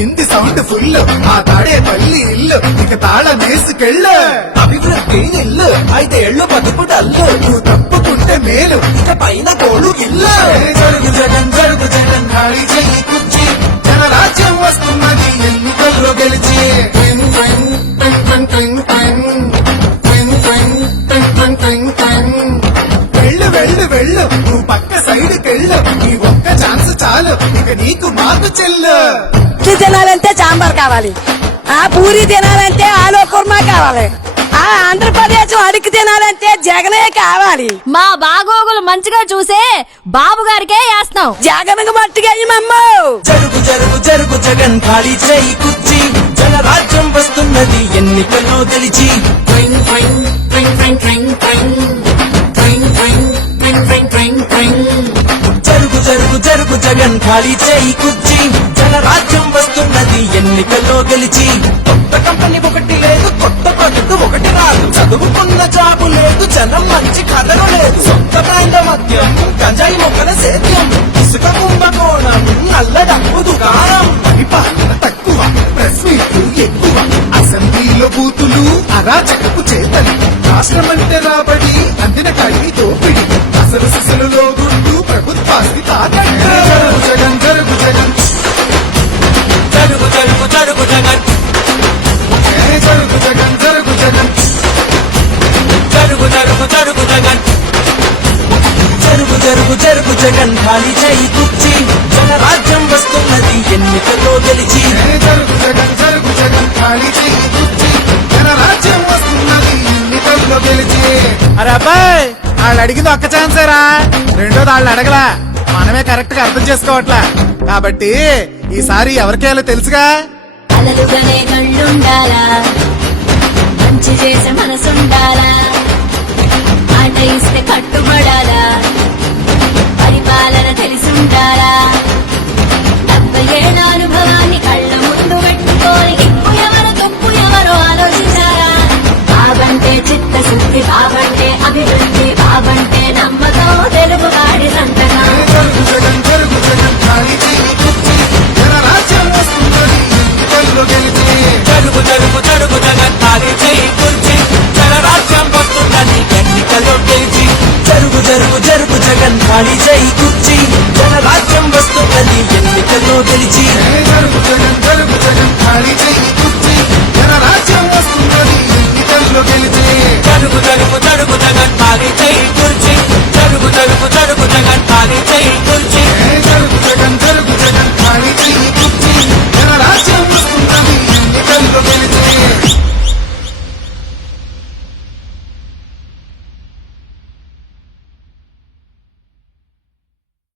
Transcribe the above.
జరిగింది sound full ఆ తాడే పల్లి ఇల్లు ఇక తాళ వేసుకెళ్ళు అభివృద్ధి ఇల్లు 5 ఏళ్ళు బతుకు డల్లు నువ్వు తప్పుకుంటే మేలు ఇక పైన కోడు ఇల్లు జరుగు జగన్ ఖాళీ చెయ్యి కుర్చీ జనరాజ్యం వస్తున్నది ఎన్నికల్లో గెలిచి వెళ్ళు వెళ్ళు వెళ్ళు నువ్వు పక్క సైడ్ కెళ్ళు నీ ఒక్క ఛాన్స్ చాలు ఇక నీకు మాకు చెల్లు ఇడ్లీ తినాలంటే సాంబార్ కావాలి, ఆ పూరి తినాలంటే ఆలో కుర్మా కావాలి, ఆ ఆంధ్రప్రదేశ్ అడిగి తినాలంటే జగనే కావాలి. మా బాగోగులు మంచిగా చూసే బాబు గారికే వేస్తాం. జగన్కు మట్టిగా జరుగు జరుగు జరుగు జగన్ ఖాళీ చేయి కుర్చీ జనరాజ్యం వస్తున్నది ఎన్నికల్లో గెలిచి జరుగు జరుగు జరుగు జగన్ ఖాళీ చేయి కుర్చీ జనరాజ్యం వస్తున్నది ఎన్నికల్లో గెలిచి కొత్త కంపెనీ ఒకటి లేదు, కొత్త ప్రాజెక్టు ఒకటి రాదు, చదువుకున్న జాబు లేదు, జనం మంచి కథలు లేదు, సొంత బ్రాండ్ మద్యం గంజాయి మొక్కల సేద్యం ఇసుక కుంభకోణం నల్ల డబ్బు దుకాణం పరిపాలన తక్కువ ప్రెస్ మీట్లు ఎక్కువ అసెంబ్లీలో బూతులు అరాచకపు చేతలు రాష్ట్రమంటే రాబడి అందిన కడిగి దోపిడి అసలు సిసలులో గుండు ప్రభుత్వాస్తి తాకట్టు జగన్ జరుగు జగన్ జరుగు జరుగు జరుగు జగన్ జరుగు జగన్ జరుగు జగన్ జరుగు జరుగు జరుగు జగన్ జరుగు జరుగు జరుగు జగన్ ఖాళీ చేయి కుర్చీ జనరాజ్యం వస్తున్నది ఎన్నికల్లో గెలిచి జరుగు జగన్ జరుగు జగన్ ఖాళీ చెయ్యి కుర్చీ జనరాజ్యం వస్తున్నది ఎన్నికల్లో గెలిచి అరే అబ్బాయి వాళ్ళు అడిగింది ఒక్క ఛాన్సేరా, రెండోది వాళ్ళు అడగలా, మనమే కరెక్ట్ గా అర్థం చేసుకోవట్లా. కాబట్టి ఈసారి ఎవరికేయాలో తెలుసుగా. అలలుగానే కళ్ళుండాలా, మంచి చేసే మనసుండాలా, ఆట ఇస్తే కట్టుబడాలా, పరిపాలన తెలిసుండాలా, 70 ఏళ్ల అనుభవాన్ని కళ్ళ ముందు పెట్టుకొని ఇప్పు ఎవరు తప్పు ఎవరు ఆలోచించారా. బాబంటే చిత్తశుద్ధి, బాబంటే అభివృద్ధి, బాబంటే నమ్మకం, తెలుగువాడి సంతకం. జరుగు జగన్ జరుగు జగన్ ఖాళీ చెయ్యి కుర్చీ జనరాజ్యం వస్తున్నది ఎన్నికల్లో గెలిచి జరుగు జరుగు జరుగు జగన్ ఖాళీ చేయి కుర్చీ జనరాజ్యం వస్తున్నది ఎన్నికల్లో గెలిచి జరుగు జరుగు జరుగు జగన్ ఖాళీ చేయి కుర్చీ జనరాజ్యం వస్తున్నది ఎన్నికల్లో గెలిచి